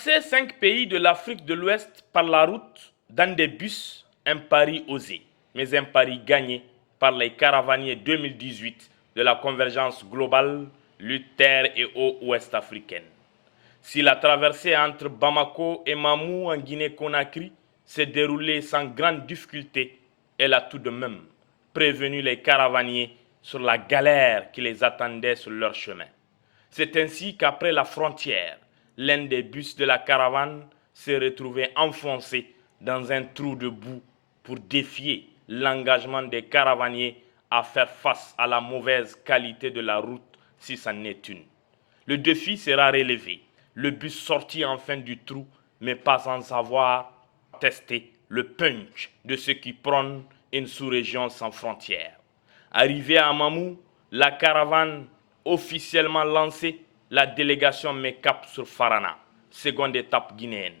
Traverser 5 pays de l'Afrique de l'Ouest par la route dans des bus, un pari osé, mais un pari gagné par les caravaniers 2018 de la convergence globale, lutte terre et eau ouest africaine. Si la traversée entre Bamako et Mamou en Guinée-Conakry s'est déroulée sans grande difficulté, elle a tout de même prévenu les caravaniers sur la galère qui les attendait sur leur chemin. C'est ainsi qu'après la frontière, l'un des bus de la caravane s'est retrouvé enfoncé dans un trou de boue pour défier l'engagement des caravaniers à faire face à la mauvaise qualité de la route si c'en est une. Le défi sera relevé. Le bus sortit enfin du trou, mais pas sans avoir testé le punch de ceux qui prônent une sous-région sans frontières. Arrivé à Mamou, la caravane officiellement lancée, la délégation met cap sur Farana, seconde étape guinéenne.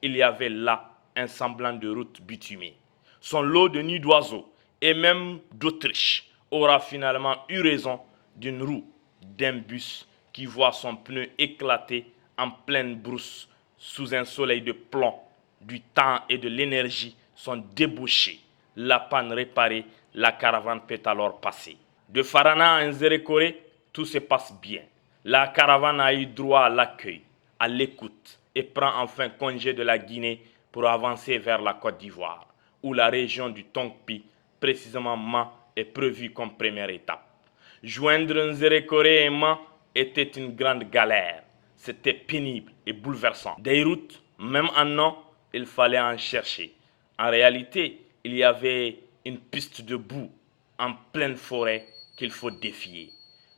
Il y avait là un semblant de route bitumée. Son lot de nids d'oiseaux et même d'Autriche aura finalement eu raison d'une roue d'un bus qui voit son pneu éclater en pleine brousse sous un soleil de plomb. Du temps et de l'énergie sont débouchés. La panne réparée, la caravane peut alors passer. De Farana à Nzerekore, tout se passe bien. La caravane a eu droit à l'accueil, à l'écoute et prend enfin congé de la Guinée pour avancer vers la Côte d'Ivoire, où la région du Tongpi, précisément Ma, est prévue comme première étape. Joindre Nzerekore et Ma était une grande galère. C'était pénible et bouleversant. Des routes, même en nom, il fallait en chercher. En réalité, il y avait une piste de boue en pleine forêt qu'il faut défier.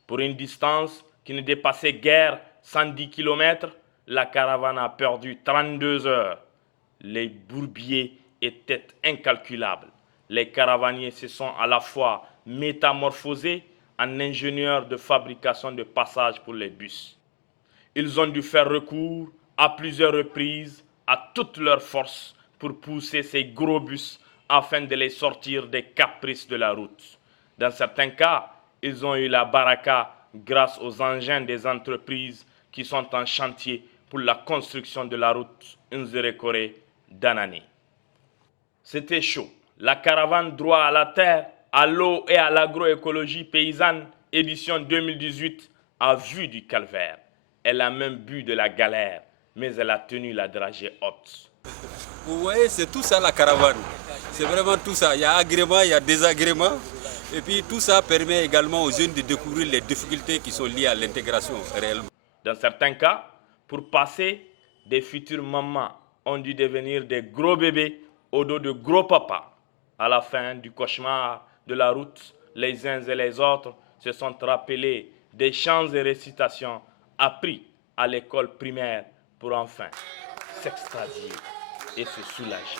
Pour une distance qui ne dépassait guère 110 km, la caravane a perdu 32 heures. Les bourbiers étaient incalculables. Les caravaniers se sont à la fois métamorphosés en ingénieurs de fabrication de passages pour les bus. Ils ont dû faire recours à plusieurs reprises à toutes leurs forces pour pousser ces gros bus afin de les sortir des caprices de la route. Dans certains cas, ils ont eu la baraka grâce aux engins des entreprises qui sont en chantier pour la construction de la route Nzerekore-Danane. C'était chaud. La caravane droit à la terre, à l'eau et à l'agroécologie paysanne, édition 2018, a vu du calvaire. Elle a même bu de la galère, mais elle a tenu la dragée haute. Vous voyez, c'est tout ça la caravane. C'est vraiment tout ça. Il y a agrément, il y a désagrément. Et puis tout ça permet également aux jeunes de découvrir les difficultés qui sont liées à l'intégration réellement. Dans certains cas, pour passer, des futures mamans ont dû devenir des gros bébés au dos de gros papas. À la fin du cauchemar de la route, les uns et les autres se sont rappelés des chants et récitations appris à l'école primaire pour enfin s'extasier et se soulager.